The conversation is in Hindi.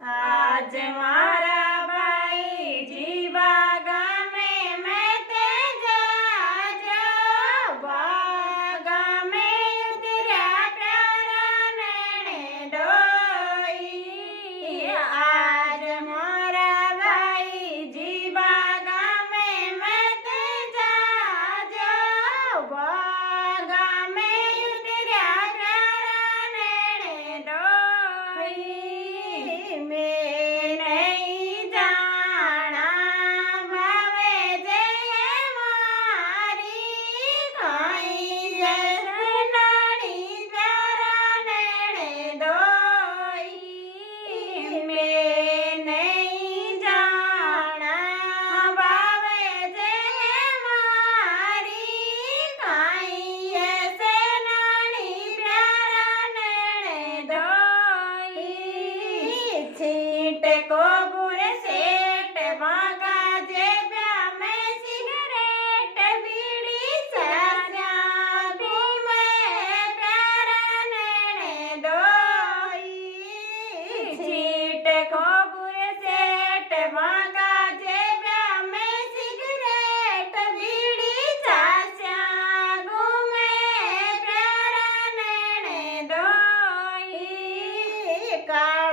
आज मारा भाई जीवा गामे मैं ते जाजो गामे उतर्या प्यारा नेणे डोई आज मारा भाई जीवा गामे मैं ते जाजो गामे उतर्या प्यारा नेणे डोई मैं नहीं जाना भावे जे मारी खाई नाड़ी प्यारा नेणे दोई मैं नहीं जाना भावे जे मारी खाई नाड़ी प्यारा नेणे दोई छीट को बुरे सेठ भागा जे ब्या में सिगरेट बीड़ी सास्या घूमे प्यारा नेणे दोई छीट को बुरे सेठ भागा जे ब्या में सिगरेट बीड़ी सास्या घूमे प्यारा नेणे दोई का